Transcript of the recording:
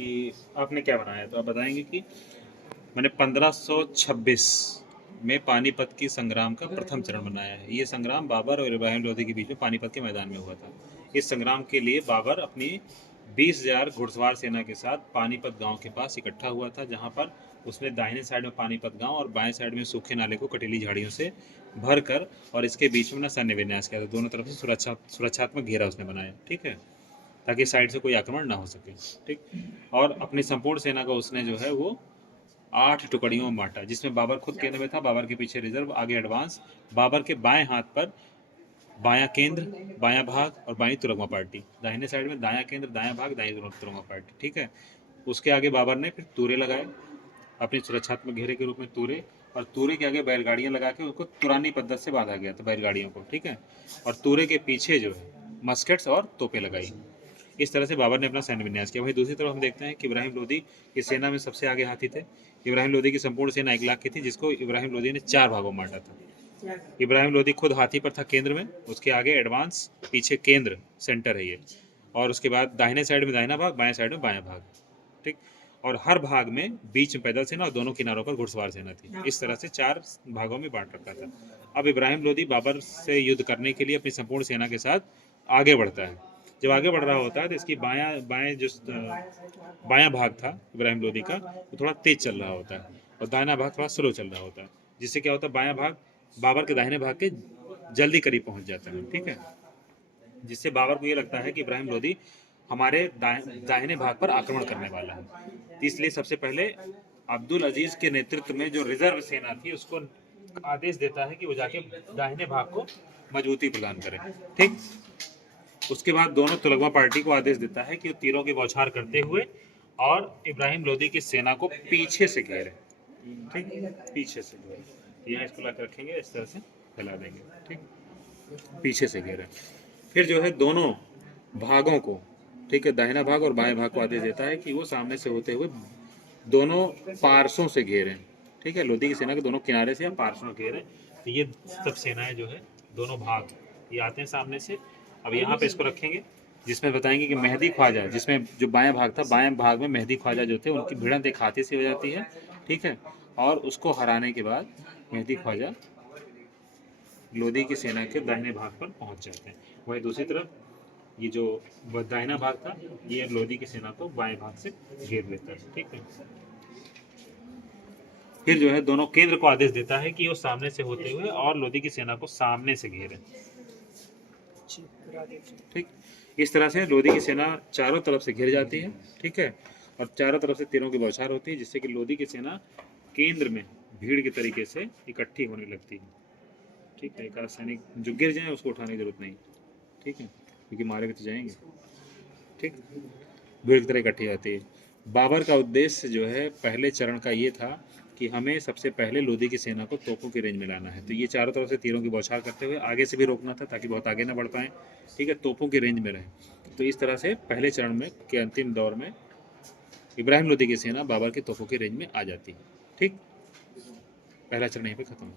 कि आपने क्या बनाया, तो आप बताएंगे कि मैंने 1526 में पानीपत की संग्राम का प्रथम चरण बनाया है। ये संग्राम बाबर और इब्राहिम लोधी के बीच में पानीपत के मैदान में हुआ था। इस संग्राम के लिए बाबर अपनी 20,000 घुड़सवार सेना के साथ पानीपत गांव के पास इकट्ठा हुआ था, जहां पर उसने दाहिने साइड में पानीपत गांव और बाएं साइड में सूखे नाले को कटीली झाड़ियों से भर कर और इसके बीच में ना सैन्य विन्यास किया था। दोनों तरफ से सुरक्षात्मक घेरा उसने बनाया, ठीक है, ताकि साइड से कोई आक्रमण ना हो सके। ठीक, और अपनी संपूर्ण सेना को उसने जो है वो 8 टुकड़ियों में बांटा, जिसमें बाबर खुद केंद्र में था, बाबर के पीछे रिजर्व, आगे एडवांस। बाबर के बाएं हाथ पर बायां केंद्र, बायां भाग और बाईं तुरंगा पार्टी। दाहिने साइड में दायां केंद्र, दायां भाग, दाईं तुरंगा पार्टी, ठीक है। उसके आगे बाबर ने फिर तूरे लगाए अपनी सुरक्षात्मक घेरे के रूप में, तूरे, और तूरे के आगे बैलगाड़ियां लगा के उसको तुरानी पद्धत से बांधा गया था, बैलगाड़ियों को, ठीक है। और तूरे के पीछे जो है मस्केट्स और तोपें लगाई। इस तरह से बाबर ने अपना सैन्य विन्यास किया। वहीं दूसरी तरफ हम देखते हैं कि इब्राहिम लोदी की सेना में सबसे आगे हाथी थे। इब्राहिम लोदी की संपूर्ण सेना 1 लाख की थी, जिसको इब्राहिम लोदी ने 4 भागों में बांटा था। इब्राहिम लोदी खुद हाथी पर था केंद्र में, उसके आगे एडवांस, पीछे केंद्र, सेंटर है ये, और उसके बाद दाहिने साइड में दाहिना भाग, बाएं साइड में बायां भाग, ठीक। और हर भाग में बीच में पैदल सेना और दोनों किनारों पर घुड़सवार सेना थी। इस तरह से 4 भागों में बांट रखा था। अब इब्राहिम लोदी बाबर से युद्ध करने के लिए अपनी संपूर्ण सेना के साथ आगे बढ़ता है। जब आगे बढ़ रहा होता है तो इसकी बायां भाग था इब्राहिम लोदी का, वो थोड़ा तेज चल रहा होता है और दाहिना भाग थोड़ा स्लो चल रहा होता है, जिससे क्या होता है, बायां भाग बाबर के दाहिने भाग के जल्दी करीब पहुंच जाता है, ठीक है। जिससे बाबर को ये लगता है कि इब्राहिम लोदी हमारे दाहिने भाग पर आक्रमण करने वाला है। इसलिए सबसे पहले अब्दुल अजीज के नेतृत्व में जो रिजर्व सेना थी उसको आदेश देता है कि वो जाके दाहिने भाग को मजबूती प्रदान करे, ठीक। उसके बाद दोनों तुलगमा पार्टी को आदेश देता है कि वो तीरों की बौछार करते हुए और इब्राहिम लोदी की सेना को पीछे से घेरे, ठीक, पीछे से घेरे। यहाँ इसको लाकर रखेंगे, इस तरह से फैला देंगे, ठीक, पीछे से घेरे। फिर जो है दोनों भागों को, ठीक है, दाहिना भाग और बाएं भाग को आदेश देता है कि वो सामने से होते हुए दोनों पार्श्वों से घेरें, ठीक है, लोदी की सेना के दोनों किनारे से या पार्श्वों घेरें। तो ये सब सेनाएं जो है दोनों भाग ये आते हैं सामने से। अब यहाँ पे इसको रखेंगे, जिसमें बताएंगे कि मेहदी ख्वाजा, जिसमें जो बायां भाग था, बाएं भाग में मेहदी ख्वाजा जो थे उनकी भिड़ंत एक हाथी से हो जाती है, ठीक है। और उसको हराने के बाद मेहदी ख्वाजा लोदी की सेना के दाहिने भाग पर पहुंच जाते हैं। वहीं दूसरी तरफ ये जो दाहिना भाग था ये लोदी की सेना को बाएं भाग से घेर लेता है, ठीक है। फिर जो है दोनों केंद्र को आदेश देता है कि वो सामने से होते हुए और लोदी की सेना को सामने से घेरे, ठीक। इस तरह से लोदी की सेना चारों तरफ से घिर जाती है, ठीक है, और चारों तरफ से तीरों की बौछार होती है, जिससे कि लोदी की सेना केंद्र में भीड़ के तरीके से इकट्ठी होने लगती है, ठीक है। एक सैनिक जो गिर जाए उसको उठाने की जरूरत नहीं, ठीक है, क्योंकि मारे भी तो जाएंगे, ठीक। भीड़ की तरह इकट्ठी जाती है। बाबर का उद्देश्य जो है पहले चरण का ये था कि हमें सबसे पहले लोदी की सेना को तोपों की रेंज में लाना है, तो ये चारों तरफ से तीरों की बौछार करते हुए आगे से भी रोकना था ताकि बहुत आगे ना बढ़ पाए, ठीक है, तोपों की रेंज में रहे। तो इस तरह से पहले चरण में के अंतिम दौर में इब्राहिम लोदी की सेना बाबर की तोपों की रेंज में आ जाती है, ठीक। पहला चरण यहीं पर खत्म।